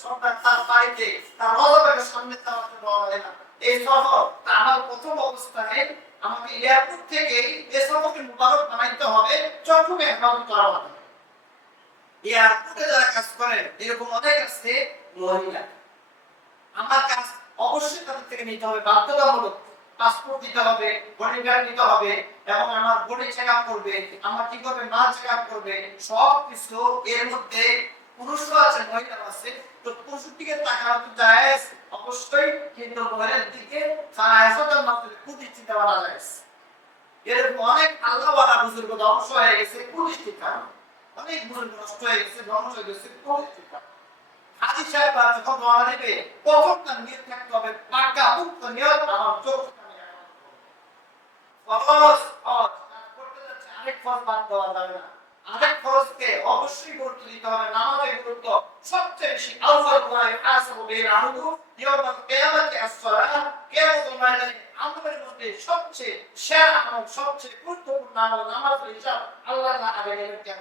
সন্তান তার বাড়িতে তার রবের সামনে যাওয়ার জন্য হয় না। এই সফর আমার প্রথম অবস্থানে আমাকে এয়ারপোর্ট থেকে এই সফরকে মুবারক বানাইতে হবে চট্টগ্রামে হেফাজত করা হবে। এয়ারপোর্টে যারা কাজ করে এরকম অনেক আছে মহিলা, আমার কাজ অবশ্যই তাদের থেকে নিতে হবে বাধ্যতামূলক। পাসপোর্ট দিতে হবে, বডি গার্ড নিতে হবে, এবং আমার বডি চেক আপ করবে, আমার কি করবে মা চেক আপ করবে, সব কিছু এর মধ্যে পুরুষও আছে মহিলা আছে। তো পুরুষের দিকে তাকানো তো জায়েজ অবশ্যই, কিন্তু মহিলার দিকে জায়েজের মাধ্যমে কুদৃষ্টি দেওয়া জায়েজ। এরকম অনেক আল্লাহওয়ালা বুজুর্গ ধ্বংস হয়ে গেছে কুদৃষ্টির কারণে, অনেক বুজুর্গ নষ্ট হয়ে গেছে ধ্বংস হয়ে গেছে কুদৃষ্টির কারণে। হাজি সাহেব যখন দোয়া নেবে প্রথমটা নিয়ত থাকতে হবে পাকা মুক্ত নিয়ত, আমার চোখ ফরজ ফরজ কাজ করতে যাচ্ছে, আরেক ফরজ বাদ দেওয়া যাবে না। আরেক ফরজকে অবশ্যই গুরুত্ব দিতে হবে। নামাজের গুরুত্ব সবচেয়ে বেশি। আউয়াল মা ইহাসাবু বিল আমরু ইয়াউমাল কিয়ামাতি as-সালাহ। কিয়ামতের ময়দানে আমলের মধ্যে সবচেয়ে সেরা আমল, সবচেয়ে গুরুত্বপূর্ণ আমল নামাজের হিসাব আল্লাহ তাআলা আগে নেবেন।